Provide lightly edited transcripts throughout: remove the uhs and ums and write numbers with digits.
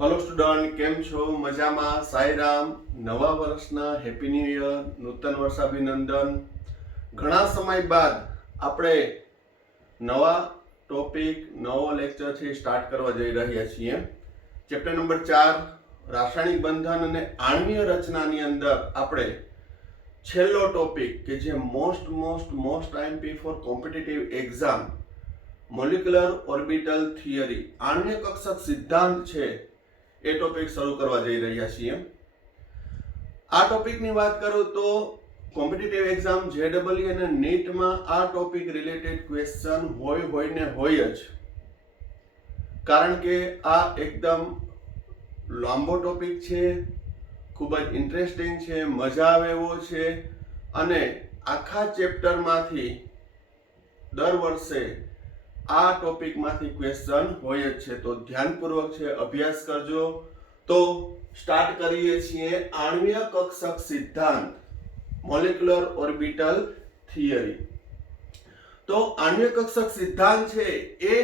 Hello student केम छो मजामा साईराम नवा वर्षना happy new year નૂતન વર્ષાભિનંદન। ઘણા સમય બાદ આપણે નવા ટોપિક નવો લેક્ચર છે સ્ટાર્ટ કરવા જઈ રહ્યા છીએ। ચેપ્ટર નંબર 4 રાસાયણિક બંધન અને આણ્વીય રચનાની અંદર આપણે છેલ્લો ટોપિક કે જે most IMP for competitive exam molecular orbital theory આણ્વીય કક્ષક સિદ્ધાંત છે એ ટોપિક શરૂ કરવા જઈ રહ્યા છીએ। આ ટોપિકની વાત કરું તો કોમ્પિટિટિવ એક્ઝામ જેડબલઈ અને નીટમાં આ ટોપિક રિલેટેડ ક્વેશ્ચન હોય જ, કારણ કે આ એકદમ લાંબો ટોપિક છે, ખૂબ જ ઇન્ટરેસ્ટિંગ છે, મજા આવે એવો છે અને આખા ચેપ્ટરમાંથી દર વર્ષે આ ટોપિકમાંથી ક્વેશ્ચન હોય જ છે, તો ધ્યાનપૂર્વક છે અભ્યાસ કરજો। તો સ્ટાર્ટ કરીએ છીએ આણ્વીય કક્ષક સિદ્ધાંત મોલિક્યુલર ઓર્બિટલ થિયરી। તો આણ્વીય કક્ષક સિદ્ધાંત છે એ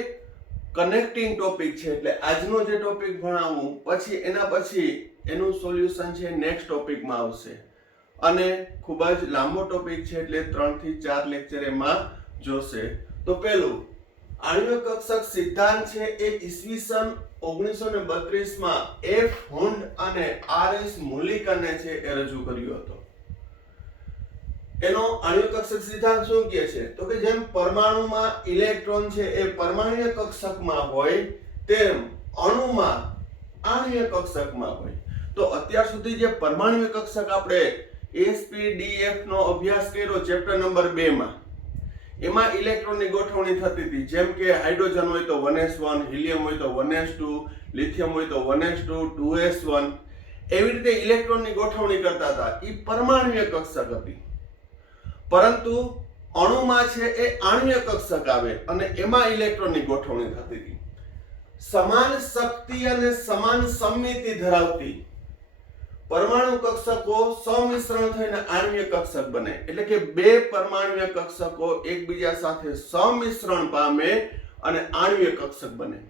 કનેક્ટિંગ ટોપિક છે, એટલે આજનો જે ટોપિક ભણાવું પછી એનું સોલ્યુશન છે નેક્સ્ટ ટોપિકમાં આવશે અને ખૂબ જ લાંબો ટોપિક છે, એટલે 3 થી 4 લેક્ચર એમાં જોશે। તો પહેલું આણ્વીય કક્ષક સિદ્ધાંત છે એ ઈસવીસન 1932 માં એફ હુન્ડ અને આર.એસ. મુલિકને છે એ રજૂ કર્યો હતો। એનો આણ્વીય કક્ષક સિદ્ધાંત શું કહે છે તો કે જેમ પરમાણુમાં ઇલેક્ટ્રોન છે એ પરમાણ્વીય કક્ષકમાં હોય તેમ અણુમાં આણ્વીય કક્ષકમાં હોય। તો અત્યાર સુધી જે પરમાણ્વીય કક્ષક આપણે એસપીડીએફ નો અભ્યાસ કર્યો ચેપ્ટર નંબર 2 માં, એમાં ઇલેક્ટ્રોનની ગોઠવણી થતી હતી, જેમ કે હાઇડ્રોજન હોય તો 1s1, હિલિયમ હોય તો 1s2, લિથિયમ હોય તો 1s2, 2s1, એવી રીતે ઇલેક્ટ્રોનની ગોઠવણી કરતા હતા। એ પરમાણ્વીય કક્ષક હતી, પરંતુ અણુમાં છે એ આણ્વીય કક્ષક આવે અને એમાં ઇલેક્ટ્રોનની ગોઠવણી થતી હતી। સમાન શક્તિ અને સમાન સમમિતિ ધરાવતી પરમાણુ કક્ષકો સંમિશ્રણ થઈને આણ્વીય કક્ષક બને, એટલે કે બે પરમાણ્વીય કક્ષકો એકબીજા સાથે સંમિશ્રણ પામે અને આણ્વીય કક્ષક બને।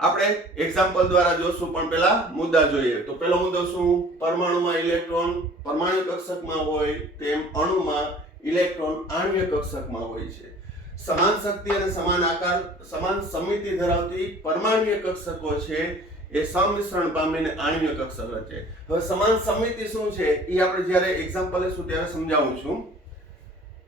આપણે એક્ઝામ્પલ દ્વારા જોશું, પણ પહેલા મુદ્દા જોઈએ। તો પહેલો મુદ્દો શું? પરમાણુમાં ઇલેક્ટ્રોન પરમાણ્વીય કક્ષકમાં હોય તેમ અણુમાં ઇલેક્ટ્રોન આણ્વીય કક્ષકમાં હોય છે। સમાન શક્તિ અને સમાન આકાર સમાન સમમિતિ ધરાવતી પરમાણ્વીય કક્ષકો છે એ સંમિશ્રણ પામીને આણ્વીય કક્ષક રચે। હવે સમાન સમમિતિ શું છે એ આપણે જ્યારે એક્ઝામ્પલ લેશું ત્યારે સમજાવું છું।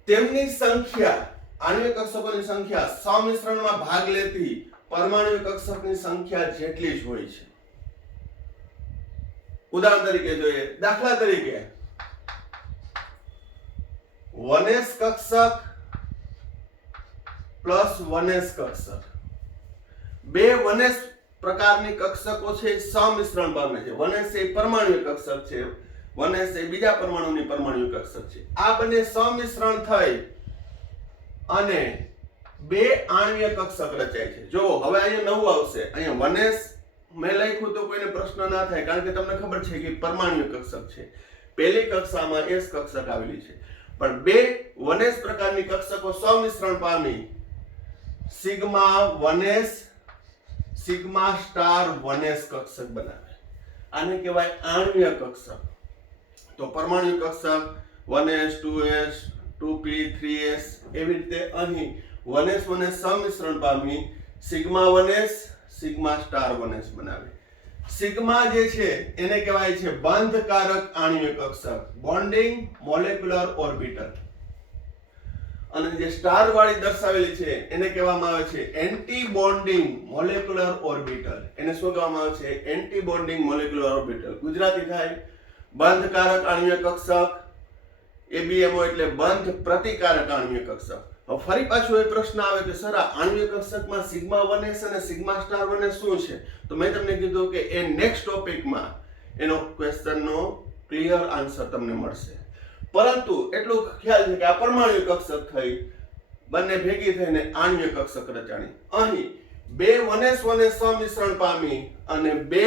તેમની સંખ્યા આણ્વીય કક્ષકોની સંખ્યા સંમિશ્રણમાં ભાગ લેતી પરમાણ્વીય કક્ષકની સંખ્યા જેટલી જ હોય છે। ઉદાહરણ તરીકે જોઈએ, દાખલા તરીકે 1s કક્ષક પ્લસ 1s કક્ષક, બે 1s પ્રકારની કક્ષકો છે સંમિશ્રણ પામે છે। 1s એ પરમાણ્વીય કક્ષક છે, 1s એ બીજા પરમાણુની પરમાણ્વીય કક્ષક છે। આ બંને સંમિશ્રણ થઈ અને બે આણ્વીય કક્ષક રચાય છે। જો હવે અહીંયા નવું આવશે, અહીંયા 1s મેં લખ્યું તો કોઈને પ્રશ્ન ના થાય, કારણ કે તમને ખબર છે કે પરમાણ્વીય કક્ષક છે, પહેલી કક્ષામાં s કક્ષક આવેલી છે, પણ બે 1s પ્રકારની કક્ષકો સંમિશ્રણ પામી sigma 1s sigma star 1s કક્ષક બનાવે, આને કહેવાય આણ્વીય કક્ષક। તો પરમાણ્વીય કક્ષક 1s 2s 2p 3s એવી રીતે અહીં 1s 1s સંમિશ્રણ પામી sigma 1s sigma star 1s બનાવે। સિગ્મા જે છે એને કહેવાય છે બંધકારક આણ્વીય કક્ષક, બોન્ડિંગ મોલેક્યુલર ઓર્બિટલ, અને જે સ્ટાર વાળી દર્શાવેલી છે એને કહેવામાં આવે છે એન્ટી બોન્ડિંગ મોલેક્યુલર ઓર્બિટલ। એને શું કહેવામાં આવે છે? Anti bonding molecular orbital. Gujarati થાય બંધકારક આણ્વીય કક્ષક, એબીએમઓ એટલે બંધ પ્રતિકારક આણ્વીય કક્ષક। હવે ફરી પાછો એ પ્રશ્ન આવે કે સર આ આણ્વીય કક્ષકમાં સિગ્મા 1s અને સિગ્મા સ્ટાર 1s શું છે? તો મેં તમને કીધું કે એ નેક્સ્ટ ટોપિકમાં એનો ક્વેશ્ચનનો ક્લિયર આન્સર તમને મળશે, પરંતુ એટલું ખ્યાલ છે કે આ પરમાણ્વીય કક્ષક થઈ બંને ભેગી થઈને આણ્વીય કક્ષક રચાણી। અહીં બે 1s 1s સંમિશ્રણ પામી અને બે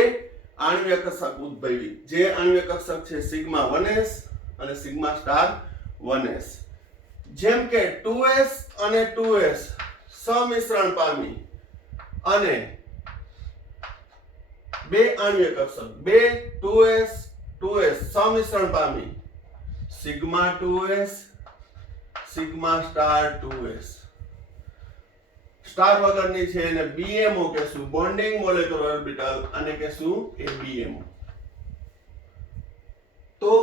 આણ્વીય કક્ષક ઉદ્ભવી, જે આણ્વીય કક્ષક છે સિગ્મા 1s અને સિગ્મા સ્ટાર 1s। જેમ કે 2s અને 2s સંમિશ્રણ પામી અને બે આણ્વીય કક્ષક, બે 2s 2s સંમિશ્રણ પામી sigma 2s sigma star 2s. Star વગરની છે એને BMO કહેશું, બોન્ડિંગ મોલેક્યુલર ઓર્બિટલ, અને કહેશું ABMO. તો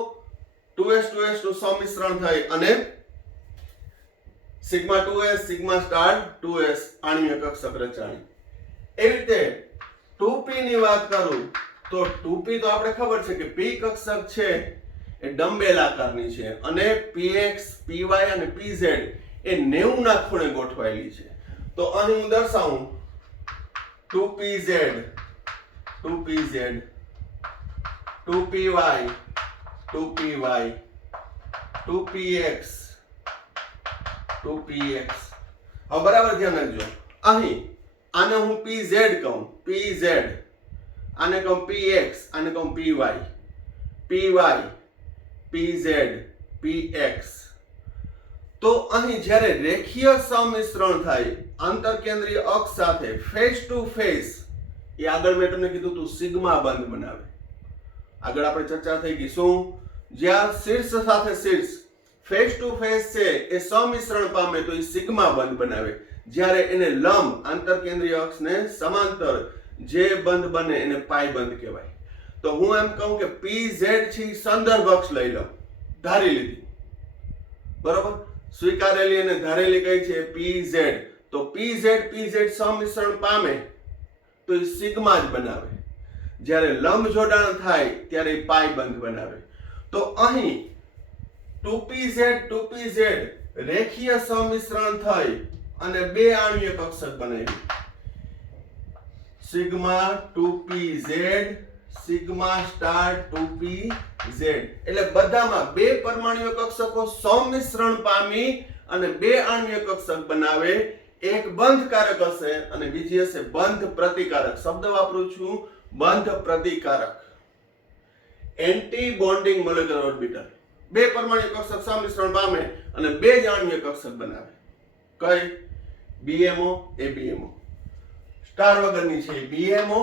2s 2s નું સંમિશ્રણ થઈ અને sigma 2s sigma star 2s આણ્વીય કક્ષક રચાણી. એવી રીતે 2p ની વાત કરું તો 2p તો આપણે ખબર છે કે p કક્ષક છે એ ડમ્બેલ આકારની છે અને px py અને pz એ 90 ના ખૂણે ગોઠવાયેલી છે. તો અહીં હું દર્શાવું 2pz 2pz 2py 2py 2px 2px. હવે બરાબર ધ્યાન રાખજો, અહીં આને હું pz કહું, pz, આને કહું px, આને કહું py, py, pz, px. તો અહીં જ્યારે રેખીય સંમિશ્રણ થાય આંતરકેન્દ્રીય અક્ષ સાથે ફેસ ટુ ફેસ, એ આગળ મેં તમને કીધું તું સિગ્મા બંધ બનાવે. આગળ આપણે ચર્ચા થઈ ગઈ શું, જ્યાં શીર્ષ સાથે શીર્ષ ફેસ ટુ ફેસ છે એ સંમિશ્રણ પામે તો એ સિગ્મા બંધ બનાવે. જ્યારે એને લંબ આંતરકેન્દ્રીય અક્ષને સમાંતર જે બંધ બને એને પાઈ બંધ કહેવાય. તો હું એમ કહું કે PZ છે સંદર્ભ અક્ષ લઈ લો, ધારી લીધી, બરોબર, સ્વીકારેલી અને ધારેલી કઈ છે PZ. તો PZ PZ સંમિશ્રણ પામે તો એ સિગ્મા જ બનાવે. જ્યારે લંબ જોડાણ થાય ત્યારે એ પાઈ બંધ બનાવે. તો અહીં 2pz 2pz રેખીય સંમિશ્રણ થઈ અને બે આણ્વીય કક્ષક બનાવ્યું, sigma 2pz sigma star 2pz. એટલે બધામાં બે પરમાણ્વીય કક્ષકો સંમિશ્રણ પામી અને બે આણ્વીય કક્ષક બનાવે. એક બંધકારક હશે અને બીજી હશે બંધ પ્રતિકારક. શબ્દ વાપરું છું બંધ પ્રતિકારક. એન્ટી બોન્ડિંગ મોલેક્યુલર ઓર્બિટલ, બે પરમાણ્વીય કક્ષક સંમિશ્રણ પામે અને બે જ આણ્વીય કક્ષક બનાવે. કઈ? BMO ABMO. સ્ટાર વગરની છે BMO,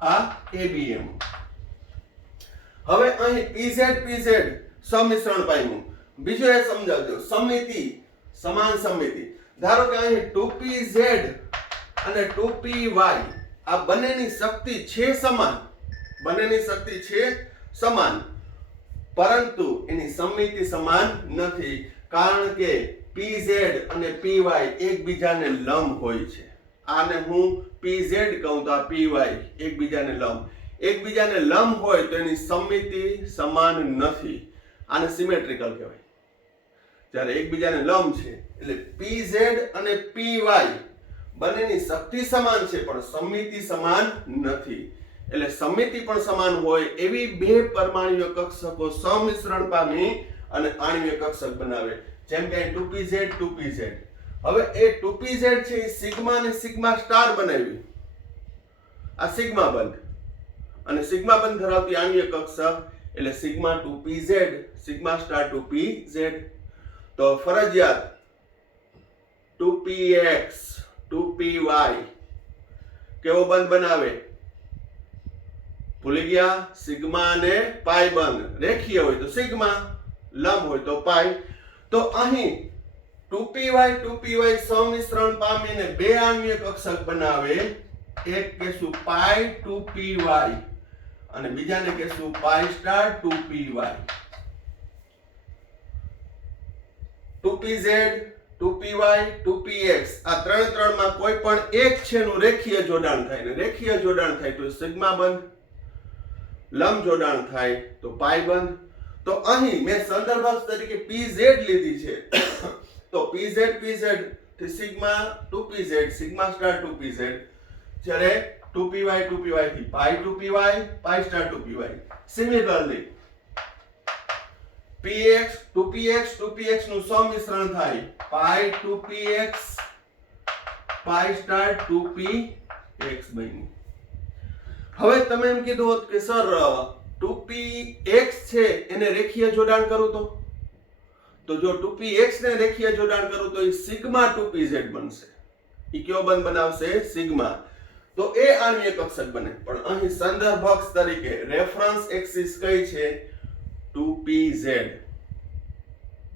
આ ABMO. હવે અહીં PZ PZ સંમિશ્રણ પામ્યું. બીજું એ સમજાવજો, સમિતિ, સમાન સમિતિ. ધારો કે અહીં 2pz અને 2py આ બંનેની શક્તિ છે સમાન, બંનેની શક્તિ છે સમાન, પરંતુ એની સમિતિ સમાન નથી. કારણ કે PZ અને PY એકબીજાને લંબ હોય છે. આને હું PZ કહું તો આ PY એકબીજાને લંબ. એકબીજાને લંબ હોય તો એની સમિતિ સમાન નથી. આને સિમેટ્રિકલ કહેવાય. જ્યારે એકબીજાને લંબ છે એટલે PZ અને PY બંનેની શક્તિ સમાન છે પણ સમિતિ સમાન નથી. એટલે સમિતિ પણ સમાન હોય એવી બે પરમાણ્વીય કક્ષકો સંમિશ્રણ પામી અને આણ્વીય કક્ષક બનાવે. જેમ કે 2pz 2pz. હવે એ 2pz છે એ સિગ્મા અને સિગ્મા સ્ટાર બનાવી, આ સિગ્મા બંધ, અને સિગ્મા બંધ ધરાવતી આણ્વીય કક્ષક એટલે sigma 2pz sigma star 2pz. તો ફરજિયાત 2px 2py કેવો બંધ બનાવે? ભૂલી ગયા? સિગ્મા અને પાઈ બંધ. રેખીય હોય તો સિગ્મા, લંબ હોય તો પાઈ. તો અહીં 2py 2py સંમિશ્રણ પામીને બે આણ્વીય કક્ષક બનાવે. એક કહેશું પાઈ 2py અને બીજાને કહેશું પાઈ star 2py. 2pz 2py 2px આ ત્રણમાં કોઈ પણ એક છે નું રેખીય જોડાણ થાય, ને રેખીય જોડાણ થાય તો સિગ્મા બંધ, લંબ જોડાણ થાય તો પાઈ બંધ. તો અહીં મેં સંદર્ભ અક્ષ તરીકે PZ લીધી છે. તો PZ PZ થી sigma 2pz sigma star 2pz, જ્યારે 2py 2py થી પાઈ 2py પાઈ star 2py. Similarly px 2px નું સંમિશ્રણ થાય પાઈ 2px પાઈ સ્ટાર 2px બન્યું. હવે તમે એમ કીધું હોત કે સર 2px છે એને રેખીય જોડાણ કરું તો જો 2px ને રેખીય જોડાણ કરું તો એ સિગ્મા 2pz બનશે. એ કયો બંધ બનાવશે? સિગ્મા. તો એ આણ્વીય કક્ષક બને. પણ અહીં સંદર્ભ અક્ષ તરીકે રેફરન્સ એક્સિસ કઈ છે? 2pz,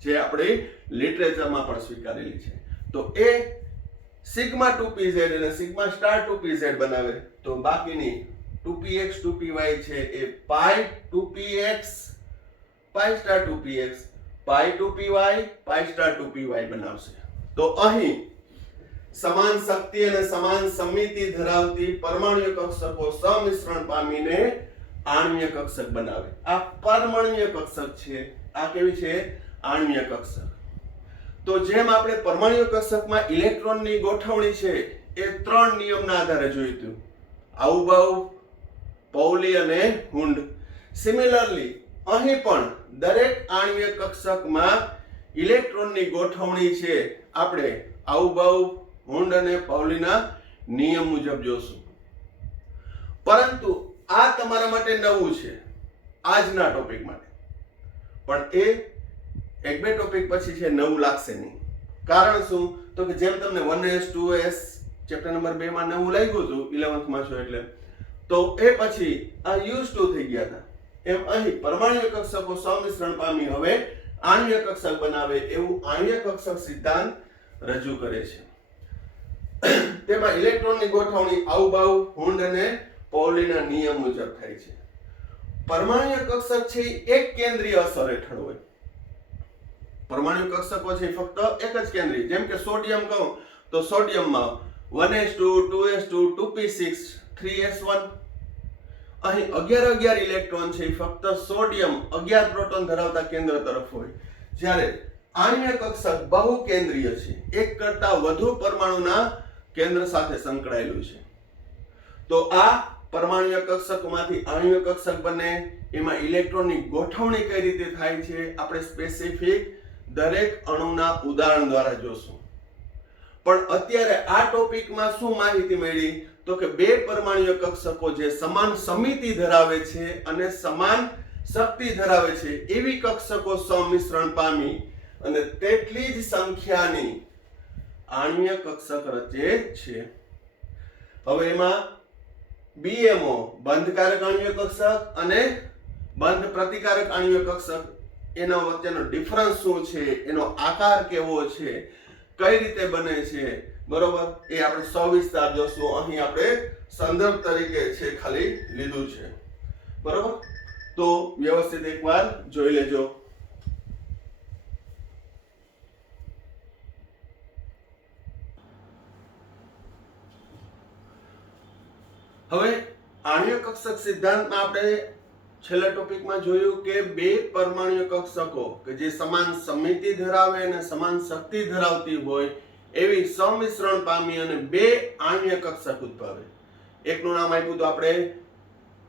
જે આપણે લિટરેચરમાં પણ સ્વીકારેલી છે. તો એ સિગ્મા 2pz અને સિગ્મા સ્ટાર 2pz બનાવે. તો બાકીની 2px 2py છે એ પાઈ 2px પાઈ સ્ટાર 2px પાઈ 2py પાઈ સ્ટાર 2py બનાવશે. તો અહીં સમાન શક્તિ અને સમાન સમિતિ ધરાવતી પરમાણ્વીય કક્ષકો સમિશ્રણ પામીને આણ્વીય કક્ષક બનાવે. આ પરમાણ્વીય કક્ષક છે. આ કેવી છે? આણ્વીય કક્ષક. તો જેમ આપણે પરમાણ્વીય કક્ષકમાં ઇલેક્ટ્રોનની ગોઠવણી છે એ 3 નિયમના આધારે જોયું હતું, આઉબાઉ, પૌલી અને હુન્ડ. સિમિલરલી અહીં પણ દરેક આણ્વીય કક્ષકમાં ઇલેક્ટ્રોનની ગોઠવણી છે આપણે આઉબાઉ, હુન્ડ અને પૌલીના નિયમ મુજબ જોશું. પરંતુ આ તમારા માટે નવું છે આજના ટોપિક માટે. પણ એ 1-2 ટોપિક પછી છે નવું લાગશે નહીં. કારણ શું? તો કે જેમ તમને 1s 2s ચેપ્ટર નંબર 2 માં નવું લાગ્યું હતું 11th માં છો એટલે, તો એ પછી આ યુઝ ટુ થઈ ગયા હતા. એમ અહીં પરમાણ્વીય કક્ષકો સમિશ્રણ પામી હવે આણ્વીય કક્ષક બનાવે એવું આણ્વીય કક્ષક સિદ્ધાંત રજૂ કરે છે. તેમાં ઇલેક્ટ્રોનની ગોઠવણી આઉબાઉ, હુન્ડ અને પૌલીના નિયમ મુજબ થાય છે. પરમાણ્વીય કક્ષક છે એક કેન્દ્રીય અસર હેઠળ હોય. પરમાણ્વીય કક્ષકો છે ફક્ત એક જ કેન્દ્રીય. જેમ કે સોડિયમ કહું તો સોડિયમમાં 1s2 2s2 2p6 3s1. અહીં 11 ઇલેક્ટ્રોન છે ફક્ત સોડિયમ 11 પ્રોટોન ધરાવતા કેન્દ્ર તરફ હોય. જ્યારે આણ્વીય કક્ષક બહુ કેન્દ્રીય છે, એક કરતા વધુ પરમાણુના કેન્દ્ર સાથે સંકળાયેલું છે. તો આ પરમાણ્વીય કક્ષકોમાંથી આણ્વીય કક્ષક બને. એમાં ઇલેક્ટ્રોનની ગોઠવણી કઈ રીતે થાય છે આપણે સ્પેસિફિક દરેક અણુના ઉદાહરણ દ્વારા જોશું. પણ અત્યારે આ ટોપિકમાં શું માહિતી મળી? તો કે બે પરમાણ્વીય કક્ષકો જે સમાન સમિતિ ધરાવે છે અને સમાન શક્તિ ધરાવે છે એવી કક્ષકો સમિશ્રણ પામી અને તેટલી જ સંખ્યાની આણ્વીય કક્ષક રચે છે. હવે એમાં BMO બંધકારક આણ્વીય કક્ષક અને બંધ પ્રતિકારક આણ્વીય કક્ષક, એના વચ્ચેનો ડિફરન્સ શું છે, એનો આકાર કેવો છે, કઈ રીતે બને છે, બરોબર, એ આપણે સવિસ્તાર જોશું. અહીં આપણે સંદર્ભ તરીકે છે ખાલી લીધું છે, બરોબર. તો વ્યવસ્થિત એકવાર જોઈ લેજો. હવે આણ્વીય કક્ષક સિદ્ધાંતમાં આપણે છેલ્લા ટોપિકમાં જોયું કે બે પરમાણ્વીય કક્ષકો કે જે સમાન સમિતિ ધરાવે અને સમાન શક્તિ ધરાવતી હોય એવી સમિશ્રણ પામી અને બે આણ્વીય કક્ષક ઉદ્ભવે. એકનું નામ આપ્યું તો આપણે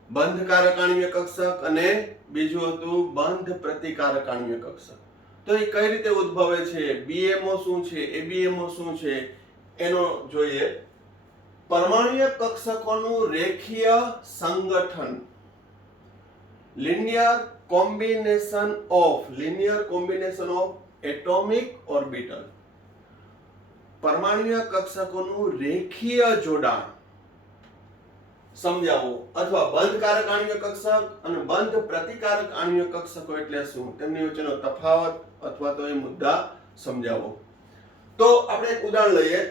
બંધકારક આણ્વીય કક્ષક અને બીજું હતું બંધ પ્રતિકારક આણ્વીય કક્ષક. તો એ કઈ રીતે ઉદ્ભવે છે, BMO શું છે, ABMO શું છે એનો જોઈએ. પરમાણ્વીય કક્ષકોનું રેખીય સંગઠન, linear combination of atomic orbital. પરમાણ્વીય કક્ષકોનું રેખીય જોડાણ સમજાવો. અથવા બંધકારક આણ્વીય કક્ષક અને બંધ પ્રતિકારક આણ્વીય કક્ષકો એટલે શું, તેમની વચ્ચેનો તફાવત અથવા તો એ મુદ્દા સમજાવો. તો આપણે એક ઉદાહરણ લઈએ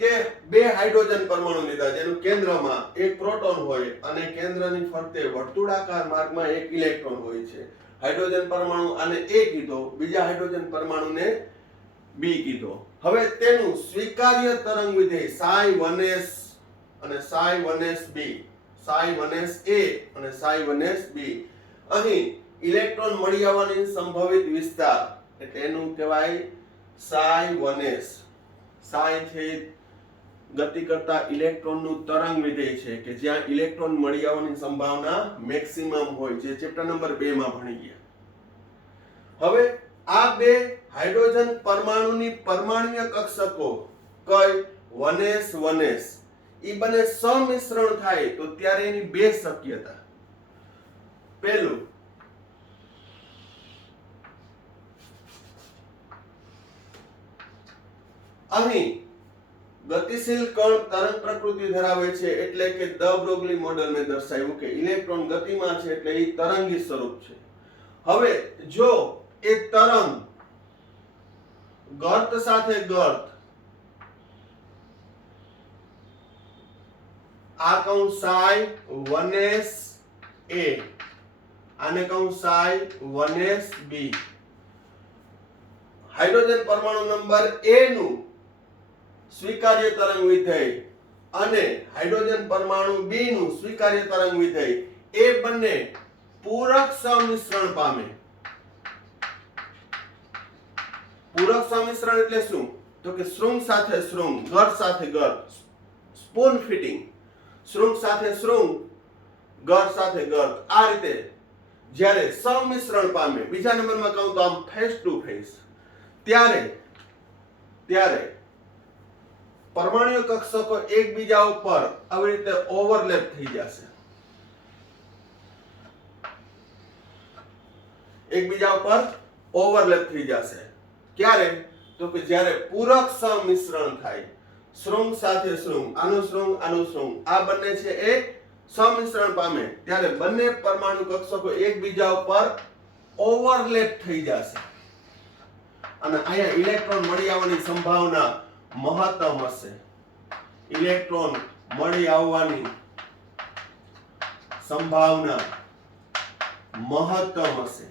કે બે હાઇડ્રોજન પરમાણુ લીધા જેનું કેન્દ્રમાં એક પ્રોટોન હોય અને કેન્દ્રની ફરતે વર્તુળાકાર માર્ગમાં એક ઇલેક્ટ્રોન હોય છે. હાઇડ્રોજન પરમાણુ આને A કીધો, બીજા હાઇડ્રોજન પરમાણુને B કીધો. હવે તેનું સ્વીકાર્ય તરંગ વિધેય ψ1s અને ψ1sb, ψ1sa અને ψ1sb, અહીં ઇલેક્ટ્રોન મળી આવવાની સંભવિત વિસ્તાર એટલે એનું કહેવાય ψ1s. ψ છે ગતિ કરતા ઇલેક્ટ્રોનનું તરંગ વિધેય છે કે જ્યાં ઇલેક્ટ્રોન મળી આવવાની સંભાવના મેક્સિમમ હોય, જે ચેપ્ટર નંબર 2 માં ભણી ગયા. હવે આ બે હાઇડ્રોજન પરમાણુની પરમાણ્વીય કક્ષકો કઈ 1s 1s ઈ બને સમિશ્રણ થાય તો ત્યારે એની બે શક્યતા. પહેલું, અહીં ગતિશીલ કણ તરંગ પ્રકૃતિ ધરાવે છે એટલે કે દ બ્રોગલી મોડેલ મેં દર્શાવ્યું કે ઇલેક્ટ્રોન ગતિમાં છે એટલે એ તરંગી સ્વરૂપ છે. હવે જો એ તરંગ ગર્ત સાથે ગર્ત આ કહું psi 1s a આને કહું psi 1s b હાઇડ્રોજન પરમાણુ નંબર a નું સ્વીકાર્ય તરંગ વિધેય અને હાઇડ્રોજન પરમાણુ b નું સ્વીકાર્ય તરંગ વિધેય એ બંને પૂરક સમિશ્રણ પામે. પૂરક સમિશ્રણ એટલે શું? તો કે શૃંગ સાથે શૃંગ, ગર્ત સાથે ગર્ત, સ્પૂન ફિટિંગ, શૃંગ સાથે શૃંગ, ગર્ત સાથે ગર્ત, આ રીતે જ્યારે સમિશ્રણ પામે, બીજા નંબરમાં કહું તો આમ ફેસ ટુ ફેસ, ત્યારે પરમાણ્વીય કક્ષકો એકબીજા ઉપર આવી રીતે ઓવરલેપ થઈ જશે. એકબીજા ઉપર ઓવરલેપ થઈ જશે. ક્યારે? તો કે જ્યારે પૂરક સમિશ્રણ થાય, શૃંગ સાથે શૃંગ, આનું શૃંગ, આ બંને છે એ સમિશ્રણ પામે ત્યારે બંને પરમાણુ કક્ષકો એકબીજા ઉપર ઓવરલેપ થઈ જશે અને અહીંયા ઇલેક્ટ્રોન મળી આવવાની સંભાવના મહત્તમ હશે. ઇલેક્ટ્રોન મળી આવવાની સંભાવના મહત્તમ હશે.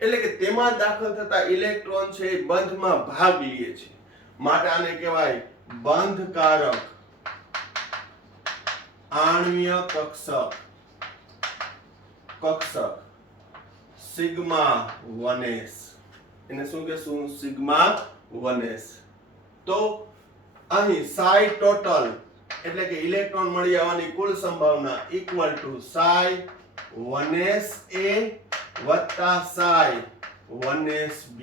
એટલે કે તેમાં દાખલ થતા ઇલેક્ટ્રોન છે એ બંધમાં ભાગ લે છે, માટે આને કહેવાય બંધકારક આણ્વીય કક્ષક સિગ્મા 1s. એને શું કહેશું? Sigma 1s. તો અહીં psi ટોટલ એટલે કે ઇલેક્ટ્રોન મળી આવવાની કુલ સંભાવના equal to psi 1s a વત્તા psi 1s b.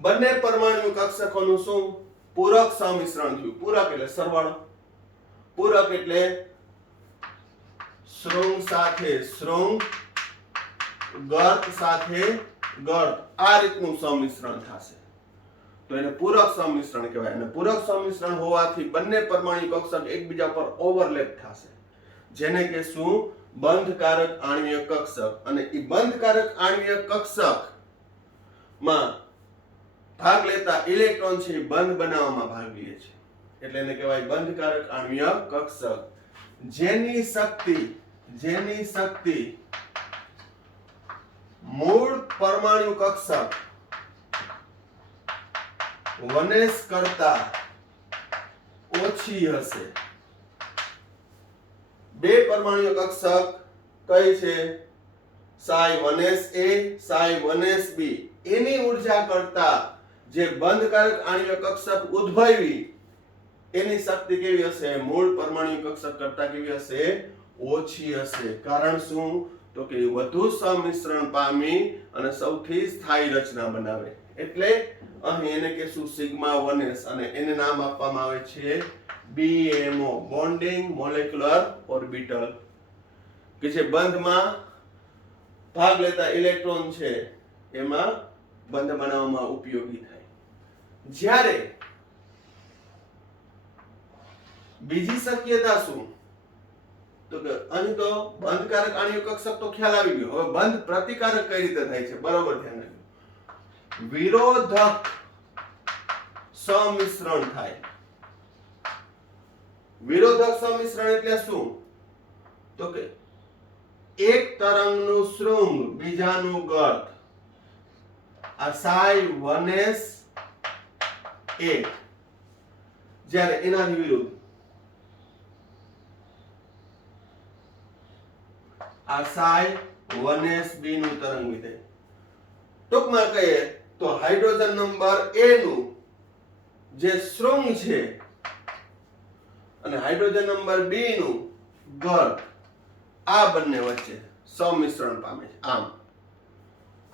બંને પરમાણુ કક્ષકોનું શું? પૂરક સમિશ્રણ થયું. પૂરક એટલે સરવાળો, પૂરક એટલે શૃંગ સાથે શૃંગ, ગર્ત સાથે ગર્ત, આ રીતનું સમિશ્રણ થશે તો એને પૂરક સમિશ્રણ કહેવાય. અને પૂરક સમિશ્રણ હોવાથી બંને પરમાણુ કક્ષક એકબીજા પર ઓવરલેપ થશે, જેને કહેશું બંધકારક આણ્વીય કક્ષક. અને એ બંધકારક આણ્વીય કક્ષક માં ભાગ લેતા ઇલેક્ટ્રોન છે બંધ બનાવવામાં ભાગ લે છે એટલે એને કહેવાય બંધકારક આણ્વીય કક્ષક. જેની શક્તિ મૂળ પરમાણુ કક્ષક 1s કરતા ઓછી હશે. બે પરમાણુ કક્ષક કઈ છે? psi 1s a, psi 1s b. એની ઊર્જા કરતા જે બંધકારક આણ્વીય કક્ષક ઉદ્ભવી એની શક્તિ કેવી હશે? મૂળ પરમાણુ કક્ષક કરતા કેવી હશે? ઓછી હશે. કારણ શું? તો કે વધુ સમિશ્રણ પામી અને સૌથી સ્થાયી રચના બનાવે. એટલે અહીં એને કહેશું સિગ્મા 1s અને એને નામ આપવામાં આવે છે BMO, બોન્ડિંગ મોલેક્યુલર ઓર્બિટલ, કે જે બંધમાં ભાગ લેતા ઇલેક્ટ્રોન છે એમાં બંધ બનાવવામાં ઉપયોગી થાય. જ્યારે બીજી શક્યતા શું? તો કે અહીં તો બંધકારક આણ્વીય કક્ષક તો ખ્યાલ આવી ગયો. હવે બંધ પ્રતિકારક કઈ રીતે થાય છે? બરોબર ધ્યાન રાખજો. વિરોધક સમિશ્રણ થાય. વિરોધક સમિશ્રણ એટલે શું? તો કે એક તરંગનું શૃંગ બીજાનું ગર્ત, આ psi 1s a, જ્યારે એનાથી વિરુદ્ધ આ psi 1s b નું તરંગ વિધેય. ટૂંકમાં કહીએ તો હાઇડ્રોજન નંબર a નું જે શૃંગ છે અને હાઇડ્રોજન નંબર b નું ગર્ત, આ બંને વચ્ચે સમિશ્રણ પામે છે. આમ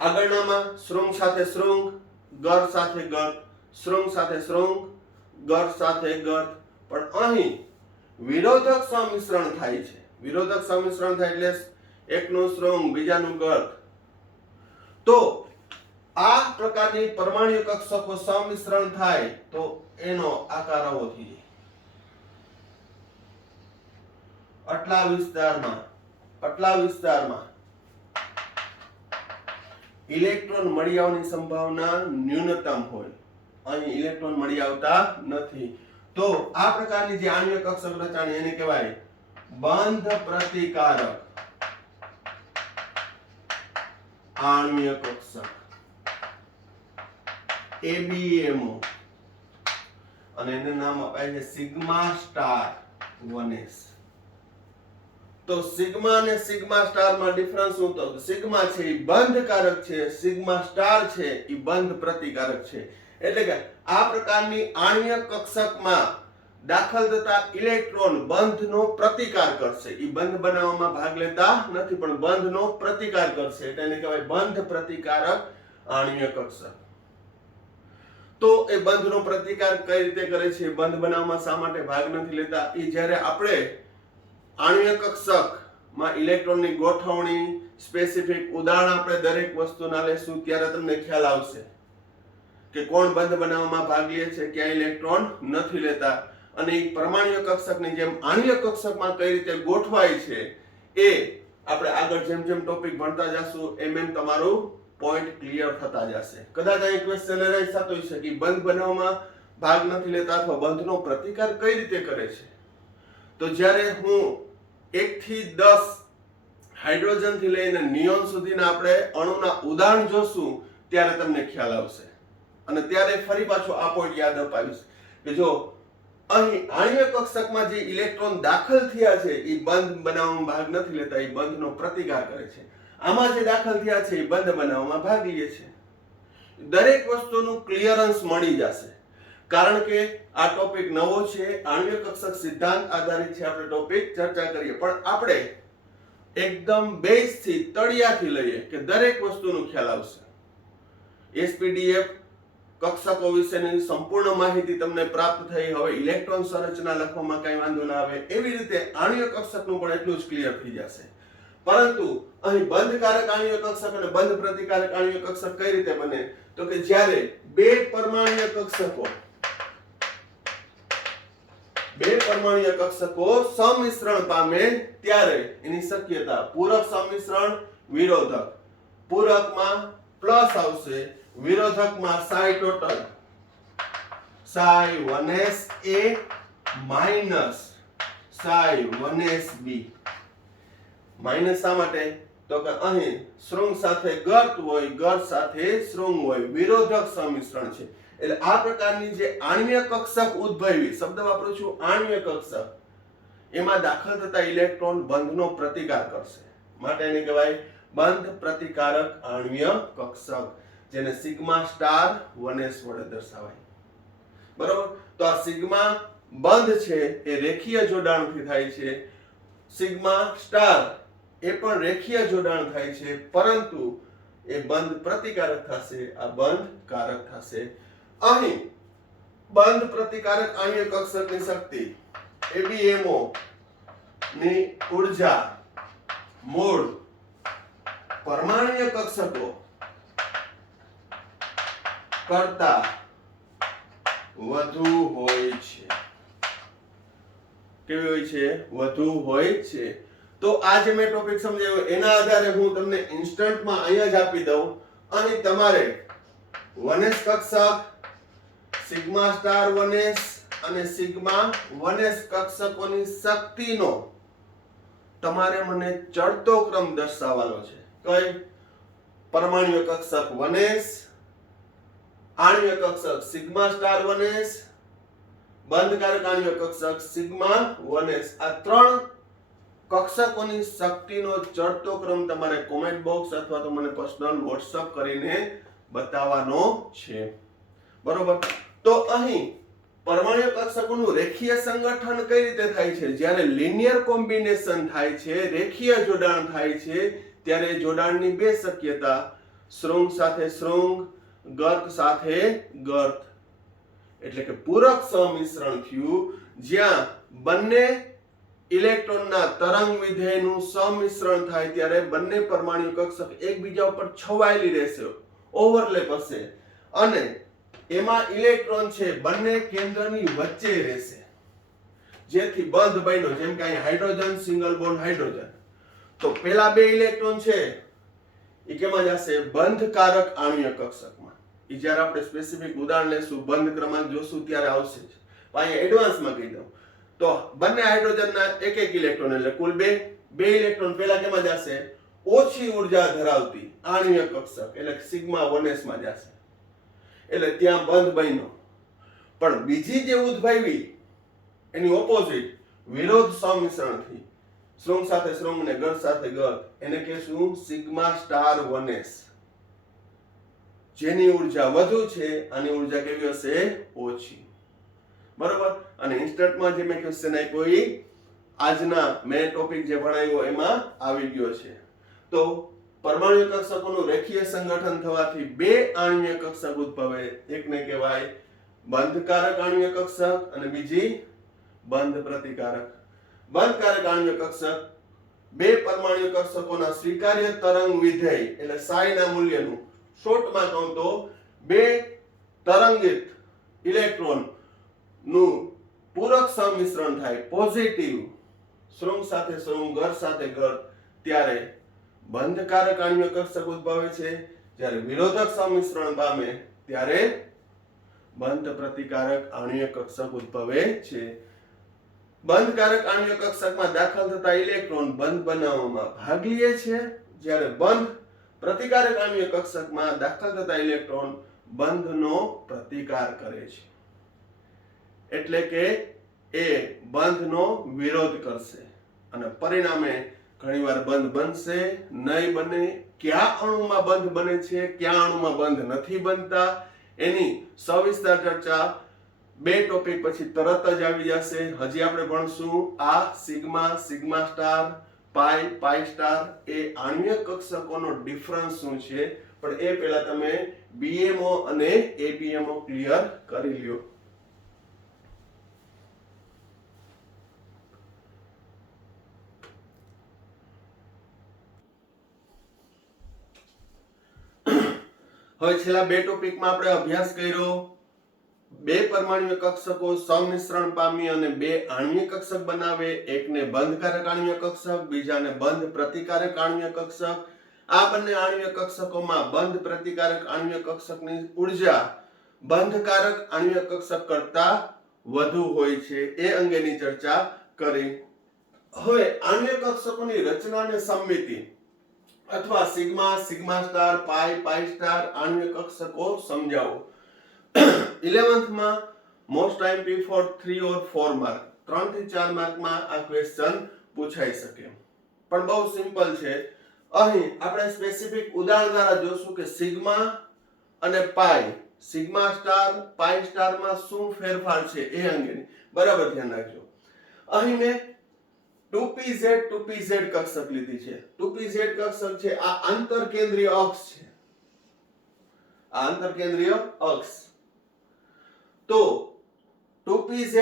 આગળનામાં શૃંગ સાથે શૃંગ, ગર્ત સાથે ગર્ત, શૃંગ સાથે શૃંગ, ગર્ત સાથે ગર્ત, પણ અહીં વિરોધક સમિશ્રણ થાય છે. વિરોધક સમિશ્રણ થાય એટલે એકનું શૃંગ બીજાનું ગર્ત. તો આ પ્રકારની પરમાણ્વીય કક્ષકો સંમિશ્રણ થાય તો એનો આકાર આવો થઈ જાય. આટલા વિસ્તારમાં ઇલેક્ટ્રોન મળી આવવાની સંભાવના ન્યૂનતમ હોય. અહીં ઇલેક્ટ્રોન મળી આવતા નથી. તો આ પ્રકારની જે આણ્વીય કક્ષક રચના એને કહેવાય બંધ પ્રતિકારક આણ્વીય કક્ષક, ABMO, અને એનું નામ અપાય છે સિગ્મા સ્ટાર 1s. તો સિગ્મા અને સિગ્મા સ્ટાર માં ડિફરન્સ શું? તો સિગ્મા છે એ બંધકારક છે, સિગ્મા સ્ટાર છે એ બંધ પ્રતિકારક છે. એટલે કે આ પ્રકારની આણ્વીય કક્ષકમાં દાખલ થતા ઇલેક્ટ્રોન બંધનો પ્રતિકાર કરશે. એ બંધ બનાવવામાં ભાગ લેતા નથી પણ બંધનો પ્રતિકાર કરશે એટલે એને કહેવાય બંધ પ્રતિકારક આણ્વીય કક્ષક. તો એ બંધનો પ્રતિકાર કઈ રીતે કરે છે, બંધ બનાવવામાં શા માટે ભાગ નથી લેતા, એ જ્યારે આપણે આણ્વીય કક્ષકમાં ઇલેક્ટ્રોનની ગોઠવણી સ્પેસિફિક ઉદાહરણ આપણે દરેક વસ્તુના લેશું ત્યારે તમને ખ્યાલ આવશે કે કોણ બંધ બનાવવામાં ભાગ લે છે, ક્યાં ઇલેક્ટ્રોન નથી લેતા. અને પરમાણ્વીય કક્ષકની જેમ આણ્વીય કક્ષકમાં કઈ રીતે ગોઠવાય છે એ આપણે આગળ જેમ જેમ ટોપિક ભણતા જશું એમ તમારું પોઈન્ટ ક્લિયર થતા જશે. કદાચ અહીં ક્વેશ્ચન એરાઇઝ થતો હોય છે કે બંધ બનાવવામાં ભાગ નથી લેતા અથવા બંધનો પ્રતિકાર કઈ રીતે કરે છે. તો જ્યારે હું 1 થી 10 હાઇડ્રોજન થી લઈને નિયોન સુધીના આપણે અણુના ઉદાહરણ જોશું ત્યારે તમને ખ્યાલ આવશે. અને ત્યારે ફરી પાછો આ પોઈન્ટ યાદ અપાવીશ કે જો અહીં આણ્વીય કક્ષકમાં જે ઇલેક્ટ્રોન દાખલ થયા છે એ બંધ બનાવવામાં ભાગ નથી લેતા, એ બંધનો પ્રતિકાર કરે છે. આમાં જે દાખલ થયા છે એ બંધ બનાવવામાં ભાગ લે છે. દરેક વસ્તુનું ક્લિયરન્સ મળી જશે કારણ કે આ ટોપિક નવો છે, આણ્વીય કક્ષક સિદ્ધાંત આધારિત છે. આપણે ટોપિક ચર્ચા કરીએ પણ આપણે એકદમ બેઝ થી તળિયાથી લઈએ કે દરેક વસ્તુનો ખ્યાલ આવશે. SPDF કક્ષકો વિશેની સંપૂર્ણ માહિતી તમને પ્રાપ્ત થઈ. હવે ઇલેક્ટ્રોન સંરચના લખવામાં કઈ વાંધો ના આવે. એવી રીતે આણ્વીય કક્ષકનું પણ એટલું જ ક્લિયર થઈ જશે. પરંતુ અહીં બંધકારક આણ્વીય કક્ષક અને બંધ પ્રતિકારક આણ્વીય કક્ષક કઈ રીતે બને? તો કે જ્યારે બે પરમાણ્વીય કક્ષકો સંમિશ્રણ પામે ત્યારે એની શક્યતા પૂરક સંમિશ્રણ, વિરોધક. પૂરકમાં પ્લસ આવશે, વિરોધકમાં psi total psi 1s a minus psi 1s b. Minus શા માટે? તો કે અહીં શૃંગ સાથે ગર્ત હોય, ગર્ત સાથે શૃંગ હોય, વિરોધક સંમિશ્રણ છે. એટલે આ પ્રકારની જે આણ્વીય કક્ષક ઉદ્ભવી, શબ્દ વાપરું છું આણ્વીય કક્ષક, એમાં દાખલ થતા ઇલેક્ટ્રોન બંધનો પ્રતિકાર કરશે માટે એને કહેવાય બંધ પ્રતિકારક આણ્વીય કક્ષક, જેને સિગ્મા સ્ટાર 1s વડે દર્શાવાય. બરોબર? તો આ સિગ્મા બંધ છે એ રેખીય જોડાણથી થાય છે, સિગ્મા સ્ટાર એ પણ રેખીય જોડાણ થાય છે પરંતુ એ બંધ પ્રતિકારક થશે, આ બંધ કારક થશે. અહીં બંધ પ્રતિકારક આણ્વીય કક્ષકની શક્તિ ABMO ની ઊર્જા મૂળ પરમાણ્વીય કક્ષકો કરતા વધુ હોય છે. કેવી હોય છે? વધુ હોય છે. તો આ જે મેં ટોપિક સમજાવ્યો એના આધારે હું તમને ઇન્સ્ટન્ટમાં અહીંયા જ આપી દઉં. અહીં તમારે 1s કક્ષક, સિગ્મા સ્ટાર 1s અને સિગ્મા 1s કક્ષકોની શક્તિનો તમારે મને ચડતો ક્રમ દર્શાવવાનો છે. કઈ? પરમાણ્વીય કક્ષક 1s, આણ્વીય કક્ષક સિગ્મા સ્ટાર 1s, બંધકારક આણ્વીય કક્ષક સિગ્મા 1s. આ ત્રણ કક્ષકોની શક્તિનો ચડતો ક્રમ તમારે કોમેન્ટ બોક્સ અથવા તો મને પર્સનલ WhatsApp કરીને બતાવવાનો છે. બરોબર? તો અહીં પરમાણ્વીય કક્ષકોનું રેખીય સંગઠન કઈ રીતે થાય છે? જ્યારે લિનિયર કોમ્બિનેશન થાય છે, રેખીય જોડાણ થાય છે ત્યારે જોડાણની બે શક્યતા, શૃંગ સાથે શૃંગ, ગર્ત સાથે ગર્ત. એટલે કે પૂરક સંમિશ્રણ થયું જ્યાં બંને ઇલેક્ટ્રોનના તરંગ વિધેયનું સંમિશ્રણ થાય ત્યારે બંને પરમાણ્વીય કક્ષક એકબીજા ઉપર છવાયેલી રહેશે, ઓવરલેપ હશે અને એમાં ઇલેક્ટ્રોન છે બંને કેન્દ્રની વચ્ચે રહેશે, જેથી બંધ બન્યો. જેમ કે અહીં હાઇડ્રોજન, સિંગલ બોન્ડ હાઇડ્રોજન, તો પેલા બે ઇલેક્ટ્રોન છે એ કેમાં જશે? બંધકારક આણ્વીય કક્ષકમાં. એ જ્યારે આપણે સ્પેસિફિક ઉદાહરણ લેશું, બંધ ક્રમાંક જોશું ત્યારે આવશે જ. અહીંયા એડવાન્સમાં કહી દઉં તો બંને હાઇડ્રોજનના એક એક ઇલેક્ટ્રોન એટલે કુલ બે ઇલેક્ટ્રોન પેલા કેમાં જશે? ઓછી ઉર્જા ધરાવતી આણ્વીય કક્ષક એટલે સિગ્મા 1s માં જશે, એટલે ત્યાં બંધ બન્યો. પણ બીજી જે ઉદ્ભવી એની ઓપોઝિટ વિરોધ સંમિશ્રણથી શૃંગ સાથે શૃંગ ને ગઢ સાથે ગઢ, એને કહેશું સિગ્મા સ્ટાર 1s. જેની ઉર્જા વધુ છે આની ઉર્જા કેવી હશે? ઓછી. બરોબર. અને ઇન્સ્ટન્ટમાં જે મેં ક્વેશ્ચન આપ્યો એ આજના મેં ટોપિક જે ભણાવ્યો એમાં આવી ગયો છે. તો પરમાણુ કક્ષકોનું રેખીય સંગઠન થવાથી બે આણ્વીય કક્ષક ઉદ્ભવે. એકને કહેવાય બંધકારક આણ્વીય કક્ષક અને બીજી બંધ પ્રતિકારક. બંધકારક આણ્વીય કક્ષક બે પરમાણુ કક્ષકોના સ્વીકાર્ય તરંગ વિધેય એટલે psi ના મૂલ્યનું, શોર્ટમાં કહું તો બે તરંગિત ઇલેક્ટ્રોન નું પૂરક સંમિશ્રણ થાય, પોઝિટિવ શૃંગ સાથે શૃંગ ગઢ સાથે ગઢ, ત્યારે બંધકારક આણ્વીય કક્ષક ઉદ્ભવે છે. જ્યારે વિરોધક સંમિશ્રણ પામે ત્યારે બંધ પ્રતિકારક આણ્વીય કક્ષક ઉદ્ભવે છે. બંધકારક આણ્વીય કક્ષકમાં દાખલ થતા ઇલેક્ટ્રોન બંધ બનાવવામાં ભાગ લે છે, જ્યારે બંધ પ્રતિકારક આણ્વીય કક્ષકમાં દાખલ થતા ઇલેક્ટ્રોન બંધનો પ્રતિકાર કરે છે. એટલે કે એ બંધનો વિરોધ કરશે અને પરિણામે ઘણીવાર બંધ બનશે, નહીં બને, કયા અણુમાં બંધ બને છે, કયા અણુમાં બંધ નથી બનતા, એની સવિસ્તર ચર્ચા બે ટોપિક પછી તરત જ આવી જશે. હજી આપણે ભણશું આ sigma, sigma star, pi, pi star એ આણ્વીય કક્ષકોનો ડિફરન્સ શું છે, પણ એ પહેલા તમે બીએમઓ અને એબીએમઓ ક્લિયર કરી લ્યો. હવે છેલ્લા બે ટોપિકમાં આપણે અભ્યાસ કર્યો. બે પરમાણ્વીય કક્ષકો સંમિશ્રણ પામી અને બે આણ્વીય કક્ષક બનાવે. એકને બંધકારક આણ્વીય કક્ષક, બીજાને બંધ પ્રતિકારક આણ્વીય કક્ષક. આ બંને આણ્વીય કક્ષકોમાં બંધ પ્રતિકારક આણ્વીય કક્ષકની ઉર્જા બંધકારક આણ્વીય કક્ષક કરતા વધુ હોય છે, એ અંગેની ચર્ચા કરી. હવે આણ્વીય કક્ષકોની રચના અને સમમિતિ અથવા sigma, sigma star, pi, pi star આણ્વીય કક્ષકો સમજાવો. 11th માં most IMP for 3 or 4 mark, 3 થી 4 માર્કમાં આ ક્વેશ્ચન પૂછાઈ શકે, પણ બહુ સિમ્પલ છે. અહીં આપણે સ્પેસિફિક ઉદાહરણ દ્વારા જોશું કે સિગ્મા અને પાઈ, સિગ્મા સ્ટાર, પાઈ સ્ટારમાં શું ફેરફાર છે એ અંગેની બરાબર ધ્યાન રાખજો. અહીં મેં 2pz 2pz કક્ષક લીધી છે. 2pz કક્ષક છે આ આંતરકેન્દ્રીય અક્ષ છે, આ આંતરકેન્દ્રીય અક્ષ. તો 2pz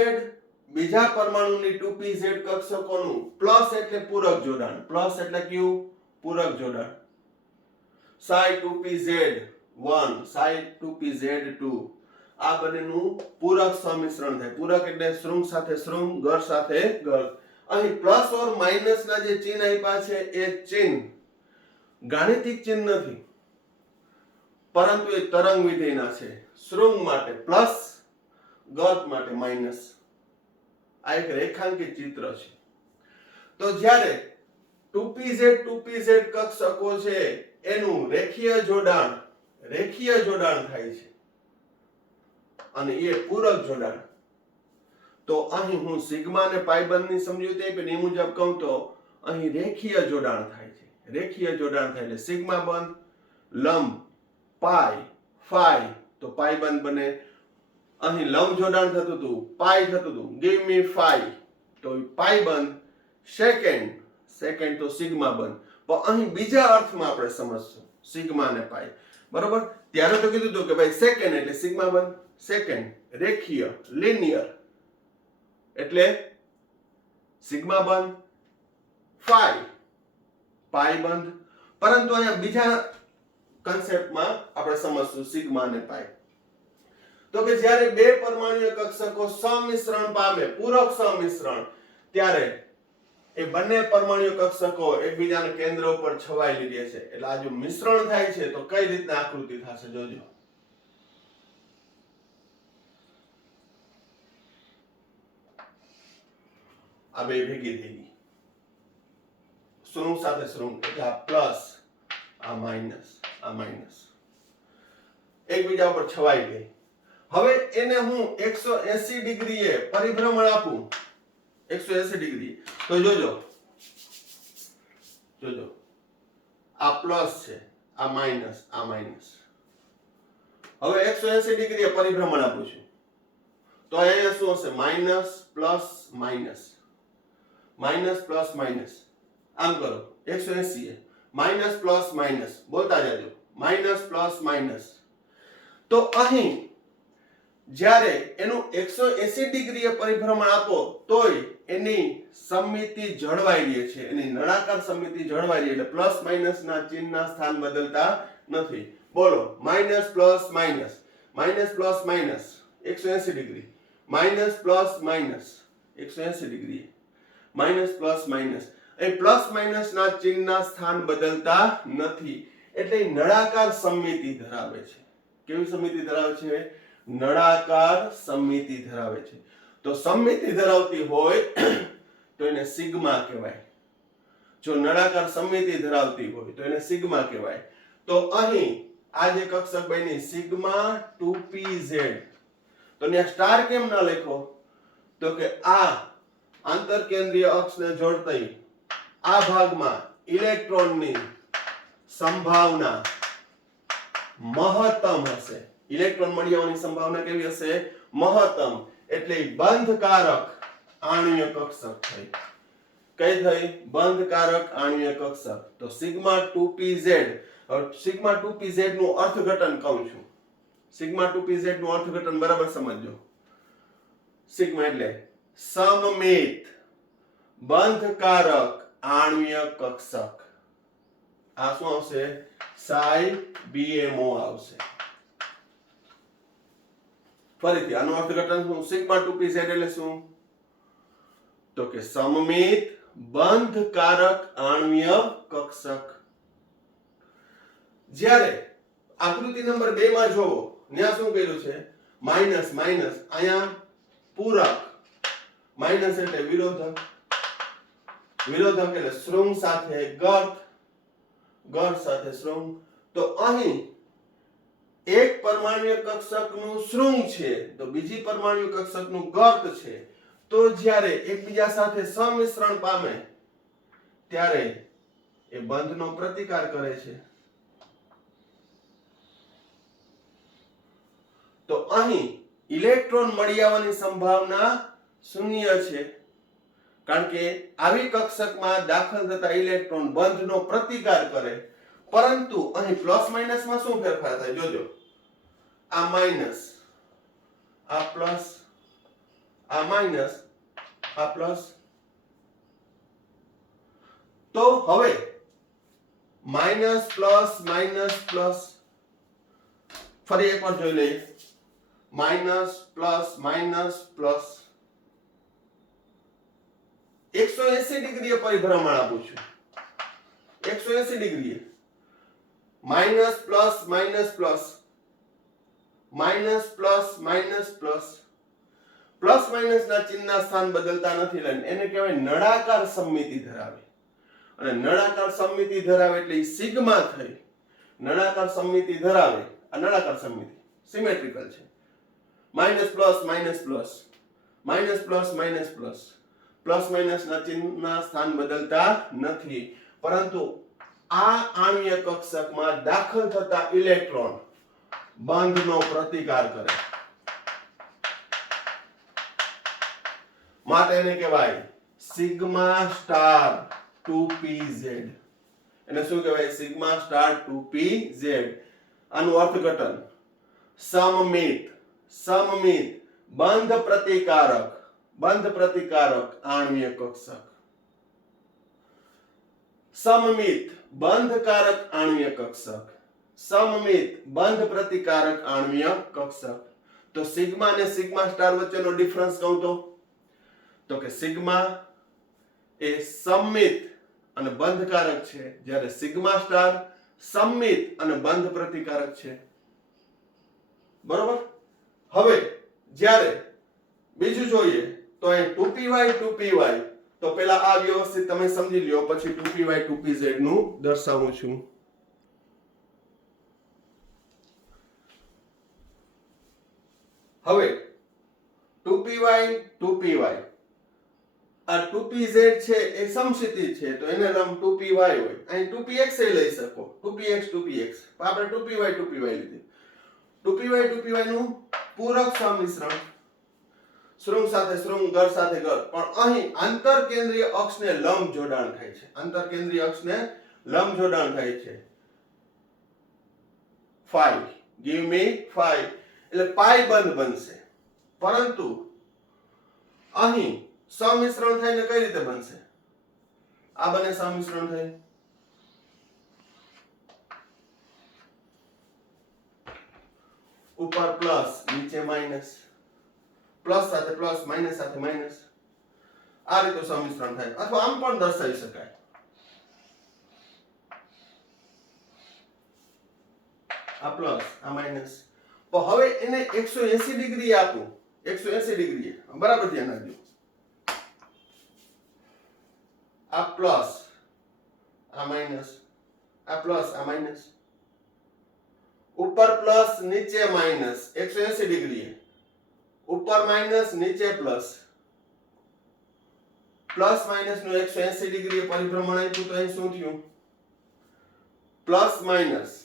બીજા પરમાણુની 2pz કક્ષકોનું પ્લસ એટલે પૂરક જોડાણ, પ્લસ એટલે કયું? પૂરક જોડાણ. psi 2pz1 psi 2pz2 આ બંનેનું પૂરક સંમિશ્રણ થાય. પૂરક એટલે શૃંગ સાથે શૃંગ, ગઢ સાથે ગઢ. અહીં પ્લસ ઓર માઇનસ ના જે ચિહ્ન આપ્યા છે એ ચિહ્ન ગાણિતિક ચિહ્ન નથી, પરંતુ એ તરંગ વિધેયના છે. શૃંગ માટે પ્લસ, ગત માટે માઇનસ. આ એક રેખાંકિત ચિત્ર છે. તો જ્યારે 2pz 2pz કક્ષકો છે એનું રેખીય જોડાણ થાય છે અને એ પૂરક જોડાણ. તો અહીં હું સિગ્મા અને પાઈ બંધની સમજૂતી આપી એ મુજબ કહું તો અહીં રેખીય જોડાણ થાય છે. રેખીય જોડાણ થાય એટલે સિગ્મા બંધ, લંબ પાઈ, ફાઈ, તો પાઈ બંધ બને. અહીં લંબ જોડાણ થતું હતું, પાઈ થતું હતું, ગીવ મી ફાઈ, તો પાઈ બંધ. સેકન્ડ તો સિગ્મા બંધ. પણ અહીં બીજા અર્થમાં આપણે સમજશું સિગ્મા અને પાઈ, બરોબર. ત્યારે તો કીધું હતું કે ભાઈ સેકન્ડ એટલે સિગ્મા બંધ, સેકન્ડ રેખીય લિનિયર એટલે સિગ્મા બંધ, પાઈ બંધ. પરંતુ અહીંયા બીજા કન્સેપ્ટમાં આપણે સમજશું સિગ્મા અને પાઈ. તો કે જ્યારે બે પરમાણુય કક્ષકો સંમિશ્રણ પામે, પૂરક સંમિશ્રણ, ત્યારે એ બંને પરમાણુય કક્ષકો એકબીજાના કેન્દ્ર ઉપર છવાયેલી રહે છે. એટલે આ જો મિશ્રણ થાય છે તો કઈ રીતના આકૃતિ થશે જોજો. આ બે ભેગી થઈ ગઈ, શૃંગ સાથે શૃંગ, એટલે આ પ્લસ, આ માઇનસ એકબીજા ઉપર છવાઈ ગઈ. હવે એને હું 180 ડિગ્રીએ પરિભ્રમણ આપું, 180 ડિગ્રી, તો જોજો આ પ્લસ છે, આ માઇનસ. હવે 180 ડિગ્રીએ પરિભ્રમણ આપું છું તો અહીંયા શું હશે? Minus plus minus. આમ કરો 180 માઇનસ પ્લસ માઇનસ, બોલતા જાજો, માઇનસ પ્લસ માઇનસ. તો અહીં જ્યારે એનું 180 ડિગ્રીએ પરિભ્રમણ આપો તોય એની સમમિતિ જળવાઈ રહે છે, એની નળાકાર સમમિતિ જળવાઈ રહે, એટલે પ્લસ માઇનસ ના ચિહ્નના સ્થાન બદલતા નથી. બોલો, minus plus minus, 180 degree, minus plus minus 180 degree, minus plus minus, એ પ્લસ માઇનસ ના ચિહ્નના સ્થાન બદલતા નથી, એટલે નળાકાર સમમિતિ ધરાવે છે. કેવી સમમિતિ ધરાવે છે? નળાકાર સમમિતિ ધરાવે છે. તો સમમિતિ ધરાવતી હોય તો એને સિગ્મા કહેવાય. જો નળાકાર સમમિતિ ધરાવતી હોય તો એને સિગ્મા કહેવાય. તો અહીં આ જે કક્ષક બની સિગ્મા 2pz, તો ત્યાં સ્ટાર કેમ ન લખો? તો કે આ આંતરકેન્દ્રીય અક્ષને જોડતી આ ભાગમાં ઇલેક્ટ્રોનની સંભાવના મહત્તમ હશે. ઇલેક્ટ્રોન મળી આવવાની સંભાવના કેવી હશે? મહત્તમ. એટલે બંધકારક આણ્વીય કક્ષક થઈ. કઈ થઈ? બંધકારક આણ્વીય કક્ષક. તો સિગ્મા 2pz, હવે સિગ્મા 2pz નું અર્થઘટન કહું છું. સિગ્મા 2pz નું અર્થઘટન બરાબર સમજજો. સિગ્મા એટલે સમમિત બંધકારક આણ્વીય કક્ષક. આ શું આવશે? psi BMO આવશે. ફરીથી આનું અર્થઘટન શું? સિગ્મા 2pz એટલે શું? તો કે સમમિત બંધકારક આણ્વીય કક્ષક. જ્યારે આકૃતિ નંબર 2 માં જોવો, ત્યાં શું કર્યું છે? માઇનસ, અહીંયા પૂરક, માઇનસ એટલે વિરોધક એટલે શૃંગ સાથે ગર્ત સાથે શૃંગ. તો અહીં એક પરમાણુય કક્ષકનું શૃંગ છે તો બીજી પરમાણુય કક્ષકનું ગર્ત છે. તો જ્યારે એકબીજા સાથે સંમિશ્રણ પામે ત્યારે એ બંધનો પ્રતિકાર કરે છે. તો અહીં ઇલેક્ટ્રોન મળી આવવાની સંભાવના શૂન્ય છે, કારણ કે આવી કક્ષકમાં દાખલ થતા ઇલેક્ટ્રોન બંધનો પ્રતિકાર કરે. પરંતુ અહીં પ્લસ માઇનસ માં શું ફેરફાર થાય? જોજો, આ માઇનસ, આ પ્લસ, આ માઇનસ, આ પ્લસ. તો હવે માઇનસ પ્લસ, ફરી એકવાર જોઈ લઈએ. માઇનસ પ્લસ 180 ડિગ્રીએ પરિભ્રમણ આપું છું. 180 ડિગ્રીએ માઇનસ પ્લસ, પ્લસ માઇનસ ના ચિહ્નના સ્થાન બદલતા નથી, લઈને એને કહેવાય નળાકાર સમમિતિ ધરાવે. અને નળાકાર સમમિતિ ધરાવે એટલે સિગ્મા થઈ. નળાકાર સમમિતિ ધરાવે, આ નળાકાર સમમિતિ સિમેટ્રિકલ છે. માઇનસ પ્લસ, પ્લસ માઇનસ ના ચિહ્નના સ્થાન બદલતા નથી, પરંતુ આ આણ્વીય કક્ષકમાં દાખલ થતા ઇલેક્ટ્રોન બંધનો પ્રતિકાર કરે. માટે એને કહેવાય સિગ્મા સ્ટાર 2pz. એને શું કહેવાય? Sigma star 2pz. આનું અર્થઘટન સમમિત બંધ પ્રતિકારક આણ્વીય કક્ષક. સમમિત બંધકારક આણ્વીય કક્ષક. સમમિત બંધ પ્રતિકારક આણ્વીય કક્ષક. તો સિગ્મા અને સિગ્મા સ્ટાર વચ્ચેનો ડિફરન્સ કહું તો કે સિગ્મા એ સમમિત અને બંધકારક છે, જ્યારે સિગ્મા સ્ટાર સમમિત અને બંધ પ્રતિકારક છે. બરોબર. હવે જ્યારે બીજું જોઈએ તો અહીં 2py 2py, તો પેલા આ વ્યવસ્થિત તમે સમજી લ્યો, પછી 2py 2pz નું દર્શાવું છું. હવે 2py 2py, આ 2pz છે એ સમક્ષિતિજ છે, તો એને લંબ 2py હોય. અહીં 2px એ લઈ શકો, 2px 2px, આપણે 2py 2py લીધી. 2py 2py નું પૂરક સમિશ્રણ, શૃંગ સાથે શૃંગ, ગર સાથે ગર. પણ અહીં આંતર કેન્દ્રીય અક્ષને લંબ જોડાણ થાય છે, આંતર કેન્દ્રીય અક્ષને લંબ જોડાણ થાય છે. 5 give me 5 એટલે પાઈ બંધ બનશે. પરંતુ અહીં સમિશ્રણ થઈને કઈ રીતે બનશે? આ બંને સમિશ્રણ થાય, ઉપર પ્લસ નીચે માઈનસ, પ્લસ સાથે પ્લસ, માઈનસ સાથે માઈનસ, આ રીતે સમિશ્રણ થાય. અથવા આમ પણ દર્શાવી શકાય, આ પ્લસ આ માઈનસ. તો હવે એને 180 ડિગ્રી આપું, 180 ડિગ્રી, બરાબર ધ્યાન રાખજો. આ પ્લસ આ માઈનસ, આ પ્લસ આ માઈનસ, ઉપર પ્લસ નીચે માઈનસ 180 ડિગ્રી, ઉપર માઈનસ નીચે પ્લસ, પ્લસ માઈનસ નું 180 ડિગ્રી પરિભ્રમણ આપ્યું, તો અહીં શું થયું? Plus minus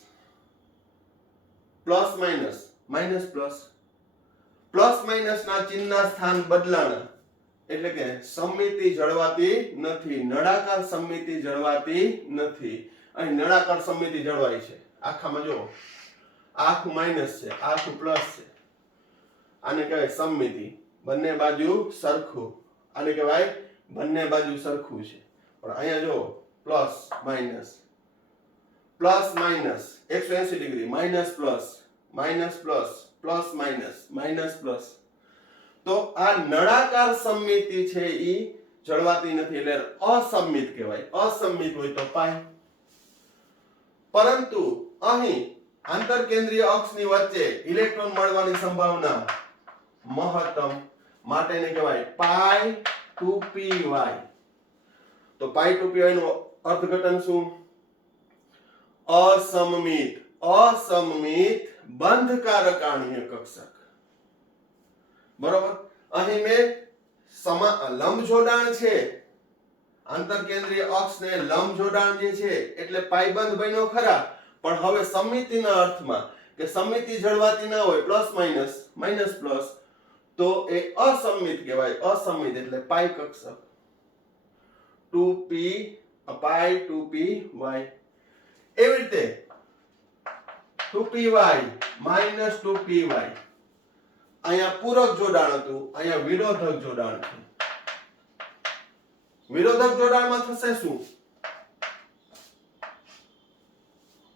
plus minus minus plus, plus minus ના ચિહ્નના સ્થાન બદલાણા, એટલે કે સમમિતિ જળવાતી નથી, નળાકાર સમમિતિ જળવાતી નથી. અહીં નળાકાર સમમિતિ જળવાય છે. આખામાં જો આખું માઈનસ છે, આખું પ્લસ છે, આને કહેવાય સમમિતિ, બંને બાજુ સરખું, આને કહેવાય બંને બાજુ સરખું છે. પણ અહીંયા જો plus minus 180 degree, minus plus plus minus plus, તો આ નળાકાર સમમિતિ છે ઈ જળવાતી નથી, એટલે અસમમિત કહેવાય. અસમમિત હોય તો પાઈ. પરંતુ અહીં આંતર કેન્દ્રીય અક્ષની વચ્ચે ઇલેક્ટ્રોન મળવાની સંભાવના મહત્તમ, માટે એને કહેવાય પાઈ 2py. તો પાઈ 2py નું અર્થઘટન શું? અસમમિત બંધકારક આણ્વીય કક્ષક. બરોબર. અહીં મેં લંબ જોડાણ છે, આંતર કેન્દ્રીય અક્ષને લંબ જોડાણ જે છે એટલે પાઈબંધ બન્યો ખરા, પણ હવે સમમિતિના અર્થમાં કે સમમિતિ જળવાતી ના હોય, પ્લસ માઈનસ પ્લસ, તો એ અસમમિત કહેવાય. અસમમિત એટલે પાઈ કક્ષક. 2p પાઈ 2py. એવી રીતે 2py માઈનસ 2py, અહીંયા પૂરક જોડાણ હતું, અહીંયા વિરોધક જોડાણ છે. વિરોધક જોડાણમાં થશે શું?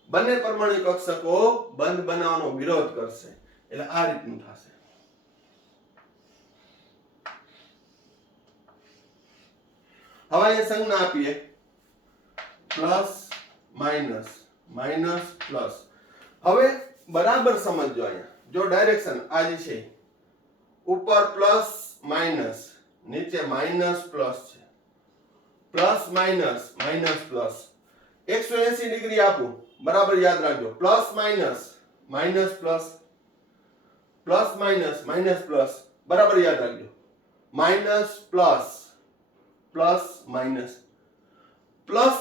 બંને પરમાણુ કક્ષકો બંધ બનાવવાનો વિરોધ કરશે, એટલે આ રીતનું થશે. હવે અહીંયા સંજ્ઞા આપીએ, પ્લસ માઈનસ પ્લસ. હવે બરાબર સમજજો, અહીંયા જો ડાયરેક્શન આ જે છે, ઉપર પ્લસ માઈનસ, નીચે માઈનસ પ્લસ છે, પ્લસ માઈનસ પ્લસ, 180 ડિગ્રી આપું, બરાબર યાદ રાખજો. Plus minus plus, plus minus plus, બરાબર યાદ રાખજો. માઈનસ પ્લસ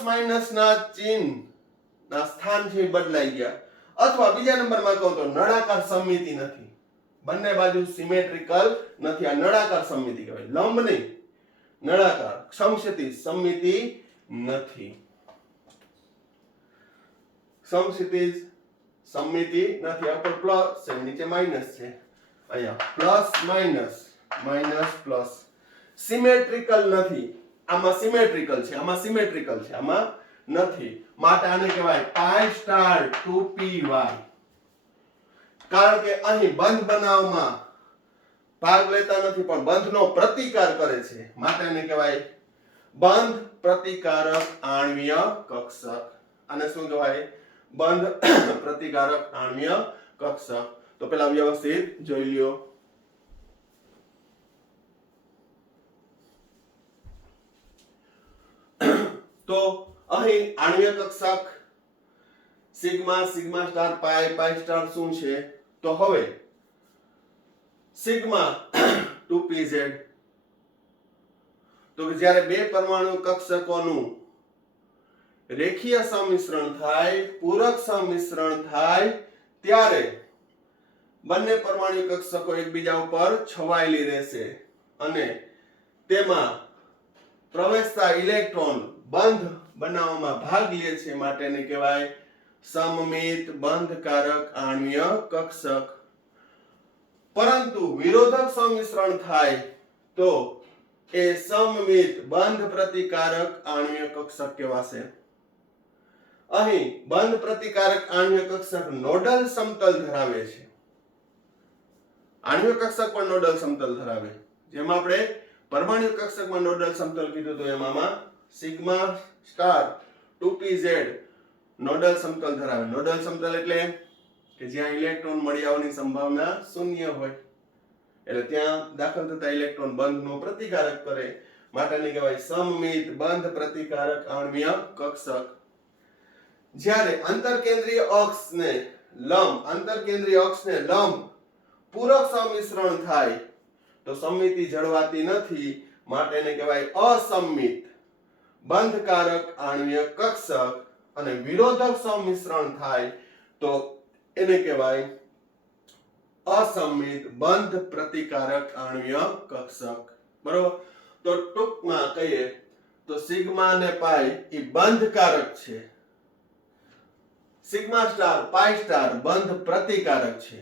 માઈનસ ના ચિહ્ન ના સ્થાન છે બદલાઈ ગયા. અથવા બીજા નંબરમાં કહું તો નળાકાર સમમિતિ નથી, બંને બાજુ સિમેટ્રિકલ નથી. આ નળાકાર સમમિતિ કહેવાય, લંબ નહીં, નળાકાર સમક્ષિતિજ સમમિતિ નથી. સમક્ષિતિજ સમમિતિ નથી. ઉપર પ્લસ છે, નીચે માઈનસ છે, અહીંયા પ્લસ માઈનસ પ્લસ. સિમેટ્રિકલ નથી. આમાં સિમેટ્રિકલ છે, આમાં નથી, માટે આને કહેવાય પાઈ સ્ટાર 2py. કારણ કે અહીં બંધ બનાવવામાં ભાગ લેતા નથી પણ બંધનો પ્રતિકાર કરે છે, માટે આને કહેવાય બંધ પ્રતિકારક આણ્વીય કક્ષક. આને શું કહેવાય? બંધ પ્રતિકારક આણ્વીય કક્ષક. તો પેલા વ્યવસ્થિત જોઈ લ્યો. તો અહીં આણ્વીય કક્ષક sigma, sigma star, pi, pi star શું છે? તો હવે સિગ્મા 2pz, તો જ્યારે બે પરમાણુ કક્ષકોનું રેખીય સંમિશ્રણ થાય, પૂરક સંમિશ્રણ થાય, ત્યારે બંને પરમાણુ કક્ષકો એકબીજા ઉપર છવાયેલી રહેશે અને તેમાં પ્રવેશતા ઇલેક્ટ્રોન બંધ બનાવવામાં ભાગ લે છે, માટે એને કહેવાય સમમિત બંધકારક આણ્વીય કક્ષક. પરંતુ વિરોધક સંમિશ્રણ થાય તો એ સમમિત બંધ પ્રતિકારક આણ્વીય કક્ષક કહેવાશે. અહીં બંધ પ્રતિકારક આણ્વીય કક્ષક નોડલ સમતલ ધરાવે છે. આણ્વીય કક્ષક પણ નોડલ સમતલ ધરાવે. જેમ આપણે પરમાણુ કક્ષકમાં નોડલ સમતલ કીધું તો એમાં સિગ્મા સ્ટાર 2pz નોડલ સમતલ ધરાવે. નોડલ સમતલ એટલે કે જ્યાં ઇલેક્ટ્રોન મળી આવવાની સંભાવના શૂન્ય હોય, એટલે ત્યાં દાખલ થતા ઇલેક્ટ્રોન બંધનો પ્રતિકારક કરે, માટેને કહેવાય સમમિત બંધ પ્રતિકારક આણ્વીય કક્ષક. જ્યારે અંતરકેન્દ્રીય અક્ષને લંબ પૂરક સંમિશ્રણ થાય તો સમમિતિ જળવાતી નથી, માટે એને કહેવાય અસમમિત બંધકારક આણ્વીય કક્ષક. અને વિરોધક સંમિશ્રણ થાય તો એને કહેવાય અસમમિત બંધ પ્રતિકારક આણ્વીય કક્ષક. બરોબર? તો ટૂંકમાં કહીએ તો સિગ્મા અને પાઈ એ બંધકારક છે, સિગ્મા સ્ટાર, પાઈ સ્ટાર બંધ પ્રતિકારક છે.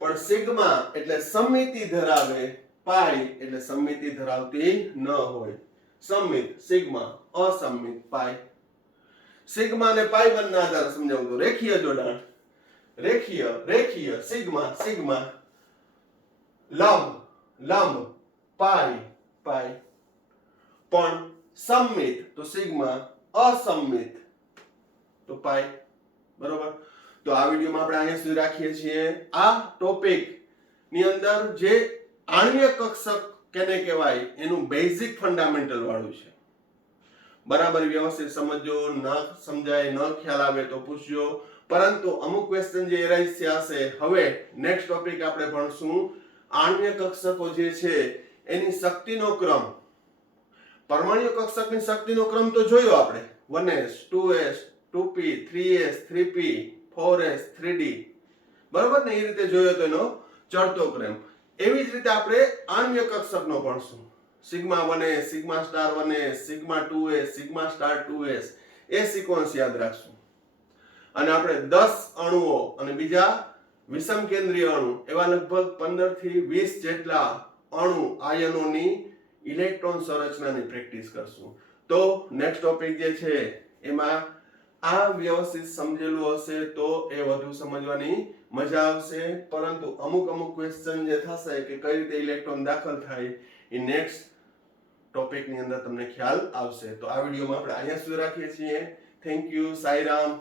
પણ સિગ્મા એટલે સમમિતિ ધરાવે, પાઈ એટલે સમમિતિ ધરાવતી ન હોય. સમમિત સિગ્મા, અસમમિત પાઈ. સિગ્મા અને પાઈ બંને આધાર સમજાવું તો રેખીય જોડાણ, રેખીય સિગ્મા, લંબ પાઈ. પણ સમમિત તો સિગ્મા, અસમમિત તો પાઈ. બરોબર? તો આ વિડીયોમાં આપણે અહીંયા સુધી રાખીએ છીએ. આ ટોપિક ની અંદર જે આણ્વીય કક્ષક કેને કહેવાય એનું બેઝિક ફંડામેન્ટલ વાળું છે. બરાબર વ્યવસ્થિત સમજો, ન સમજાય, ન ખ્યાલ આવે તો પૂછજો. પરંતુ અમુક ક્વેશ્ચન જે એરાઇઝ થયા હશે, હવે નેક્સ્ટ ટોપિક આપણે ભણશું આણ્વીય કક્ષકો જે છે એની શક્તિનો ક્રમ. પરમાણુ કક્ષકની શક્તિનો ક્રમ તો જોયો આપણે, 1s 2s 2p 3s 3p 4s 3d. બરોબર ને? એ રીતે જોયો તો એનો ચડતો ક્રમ. એવી જ રીતે આપણે આણ્વીય કક્ષકનો ભણશું. Sigma 1s, sigma star 1s, sigma 2s, sigma star 2s, એ સિક્વન્સ યાદ રાખશું. અને આપણે 10 અણુઓ અને બીજા વિષમ કેન્દ્રીય અણુ એવા લગભગ 15 થી 20 જેટલા અણુ આયનોની ઇલેક્ટ્રોન સંરચનાની પ્રેક્ટિસ કરશું. તો નેક્સ્ટ ટોપિક જે છે એમાં આ વ્યવસ્થિત સમજેલું હશે તો એ વધુ સમજવાની મજા આવશે. પરંતુ અમુક ક્વેશ્ચન જે થશે કે કઈ રીતે ઇલેક્ટ્રોન દાખલ થાય એ નેક્સ્ટ ટોપિક ની અંદર તમને ખ્યાલ આવશે. તો આ વિડીયોમાં આપણે અહીંયા સુધી રાખીએ છીએ. Thank you. સાઈરામ.